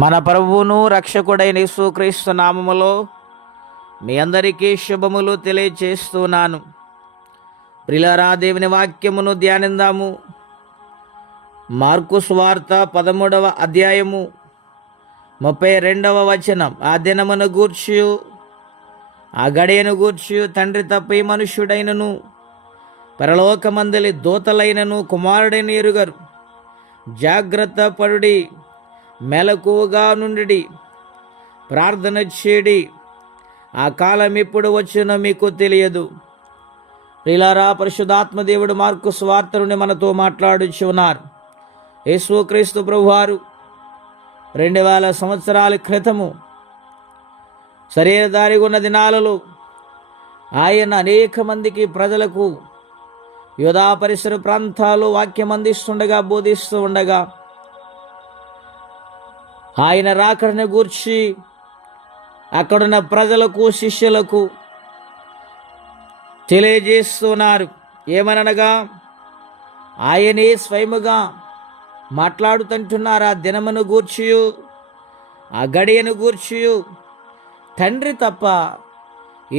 మన ప్రభువును రక్షకుడైన యేసుక్రీస్తు నామములో మీ అందరికీ శుభములు తెలియచేస్తున్నాను. ప్రియులారా, దేవుని వాక్యమును ధ్యానిందాము. మార్కు సువార్త 13వ అధ్యాయము 32వ వచనం. ఆ దినమును గూర్చి, ఆ గడియను గూర్చి తండ్రి తప్ప ఈ మనుష్యుడైనను పరలోకమందలి దూతలైనను కుమారుడైన ఎరుగరు. జాగ్రత్త పడుడి, మెలకువగా నుండి ప్రార్థన చేడి, ఆ కాలం ఎప్పుడు వచ్చునో మీకు తెలియదు. ప్రియులారా, పరిశుద్ధాత్మ దేవుడు మార్కు సువార్త నుండి మనతో మాట్లాడుచున్నారు. యేసుక్రీస్తు ప్రభువారు 2000 సంవత్సరాల క్రితము శరీరధారిగా ఉన్న దినాలలో ఆయన అనేక మందికి ప్రజలకు యూదా పరిసర ప్రాంతాల్లో వాక్యం అందిస్తుండగా, బోధిస్తూ ఉండగా ఆయన రాకడను గూర్చి అక్కడున్న ప్రజలకు, శిష్యులకు తెలియజేస్తున్నారు. ఏమనగా ఆయనే స్వయముగా మాట్లాడుతుంటున్నారు. ఆ దినమును గూర్చి, ఆ గడియను గూర్చి తండ్రి తప్ప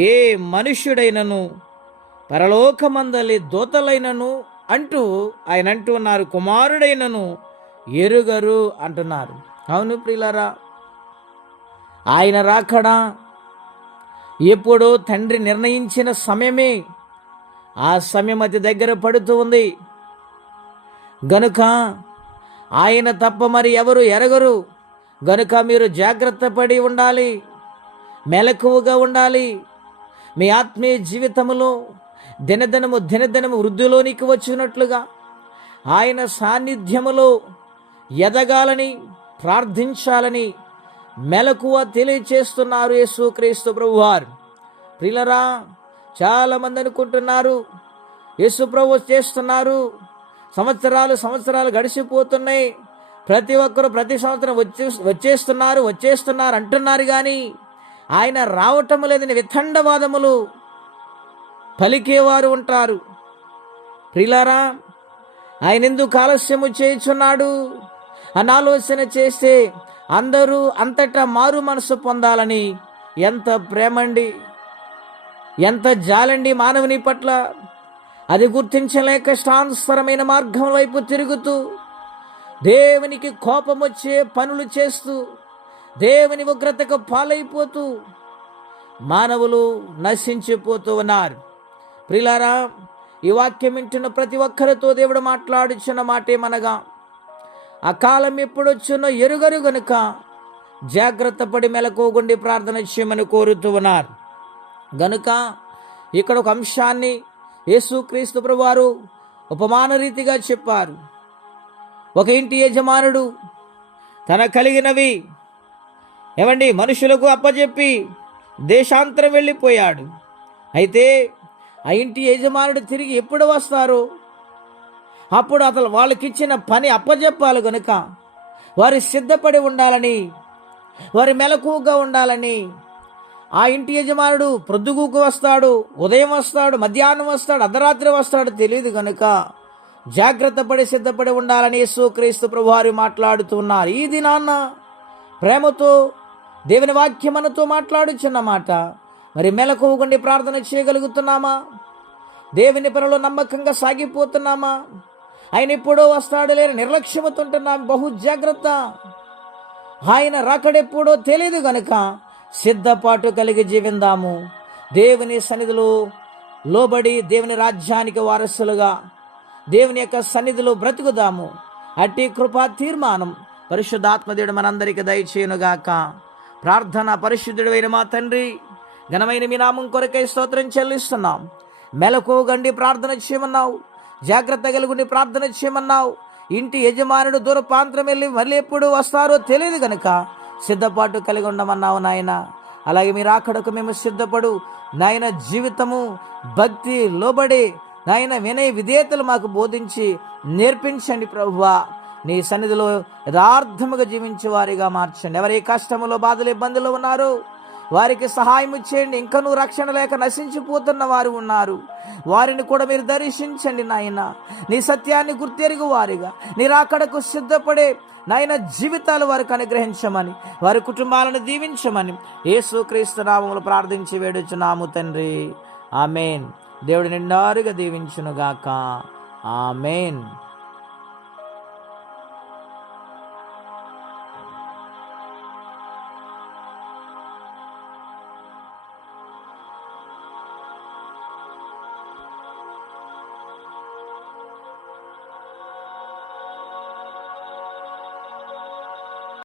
ఏ మనుష్యుడైనను పరలోకమందలి దూతలైనను అంటూ ఆయన అంటున్నారు, కుమారుడైనను ఎరుగరు అంటున్నారు. అవును ప్రియులారా, ఆయన రాకడా ఎప్పుడో తండ్రి నిర్ణయించిన సమయమే. ఆ సమయం అతి దగ్గర పడుతూ ఉంది గనుక ఆయన తప్ప మరి ఎవరు ఎరగరు. గనుక మీరు జాగ్రత్త పడి ఉండాలి, మెలకువగా ఉండాలి. మీ ఆత్మీయ జీవితంలో దినదినము వృద్ధిలోనికి వచ్చినట్లుగా ఆయన సాన్నిధ్యములో ఎదగాలని, ప్రార్థించాలని మెలకువ తెలియచేస్తున్నారు యేసుక్రీస్తు ప్రభువారు. ప్రియులారా, చాలామంది అనుకుంటున్నారు యేసు ప్రభు చేస్తున్నారు, సంవత్సరాలు గడిచిపోతున్నాయి, ప్రతి ఒక్కరు ప్రతి సంవత్సరం వచ్చేస్తున్నారు అంటున్నారు. కానీ ఆయన రావటం లేదని వితండవాదములు పలికేవారు ఉంటారు. ప్రియులారా, ఆయన ఎందుకు ఆలస్యము చేయుచున్నాడు అని ఆలోచన చేస్తే అందరూ అంతటా మారు మనసు పొందాలని ఎంత ప్రేమండి, ఎంత జాలండి మానవుని పట్ల. అది గుర్తించలేక ఇష్టానుసరమైన మార్గం వైపు తిరుగుతూ, దేవునికి కోపం వచ్చే పనులు చేస్తూ, దేవుని ఉగ్రతకు పాలైపోతూ మానవులు నశించిపోతూ ఉన్నారు. ప్రియులారా, ఈ వాక్యం వింటున్న ప్రతి ఒక్కరితో దేవుడు మాట్లాడుచున్న మాటేమనగా, ఆ కాలం ఎప్పుడొచ్చునో ఎరుగరు గనుక జాగ్రత్త పడి మెలకువగుండి ప్రార్థన చేయమని కోరుతూ ఉన్నారు. గనుక ఇక్కడ ఒక అంశాన్ని యేసుక్రీస్తు ప్రభువారు ఉపమాన రీతిగా చెప్పారు. ఒక ఇంటి యజమానుడు తన కలిగినవి మనుషులకు అప్పచెప్పి దేశాంతరం వెళ్ళిపోయాడు. అయితే ఆ ఇంటి యజమానుడు తిరిగి ఎప్పుడు వస్తారో అప్పుడు అతను వాళ్ళకిచ్చిన పని అప్పచెప్పాలి. గనుక వారు సిద్ధపడి ఉండాలని, వారి మెలకువగా ఉండాలని. ఆ ఇంటి యజమానుడు ప్రొద్దుగూకు వస్తాడు, ఉదయం వస్తాడు, మధ్యాహ్నం వస్తాడు, అర్ధరాత్రి వస్తాడు తెలియదు. గనుక జాగ్రత్త పడి సిద్ధపడి ఉండాలని యేసుక్రీస్తు ప్రభువారు మాట్లాడుతున్నారు. ఈ దినాన్న ప్రేమతో దేవుని వాక్యం మనతో మాట్లాడుచున్న మాట. మరి మెలకువగుండి ప్రార్థన చేయగలుగుతున్నామా? దేవుని పనిలో నమ్మకంగా సాగిపోతున్నామా? ఆయన ఎప్పుడో వస్తాడు లేని నిర్లక్ష్యముతుంటున్నాం. బహు జాగ్రత్త. ఆయన రాకడెప్పుడో తెలియదు గనుక సిద్ధపాటు కలిగి జీవిందాము. దేవుని సన్నిధిలో లోబడి దేవుని రాజ్యానికి వారసులుగా దేవుని యొక్క సన్నిధిలో బ్రతుకుదాము. అట్టి కృపా తీర్మానం పరిశుద్ధాత్మదేవుడు మనందరికీ దయచేయునుగాక. ప్రార్థన. పరిశుద్ధుడైన మా తండ్రి, ఘనమైన మీ నామం కొరకై స్తోత్రం చెల్లిస్తున్నాం. మెలకువగండి ప్రార్థన చేయమన్నావు, జాగ్రత్త కలిగి ప్రార్థన చేయమన్నావు. ఇంటి యజమానుడు దూరపాంతరం వెళ్ళి మళ్ళీ ఎప్పుడు వస్తారో తెలియదు గనుక సిద్ధపాటు కలిగి ఉండమన్నావు నాయన. అలాగే మీరు అక్కడకు మేము సిద్ధపడు నాయన, జీవితము భక్తి లోబడి నాయన వినయ విధేయతలు మాకు బోధించి నేర్పించండి ప్రభువా. నీ సన్నిధిలో యథార్థముగా జీవించే వారిగా మార్చండి. ఎవరి కష్టములో, బాధలు, ఇబ్బందులు ఉన్నారో వారికి సహాయం చేయండి. ఇంకనూ రక్షణ లేక నశించిపోతున్న వారు ఉన్నారు, వారిని కూడా మీరు దర్శించండి నాయన. నీ సత్యాన్ని గుర్తెరుగు వారిగా, నీ రాకడకు సిద్ధపడే నాయన జీవితాలు వారికి అనుగ్రహించమని, వారి కుటుంబాలను దీవించమని యేసుక్రీస్తు నామములో ప్రార్థించి వేడుచున్నాము తండ్రి. ఆమేన్. దేవుడు నిండారుగా దీవించునుగాక. ఆమేన్.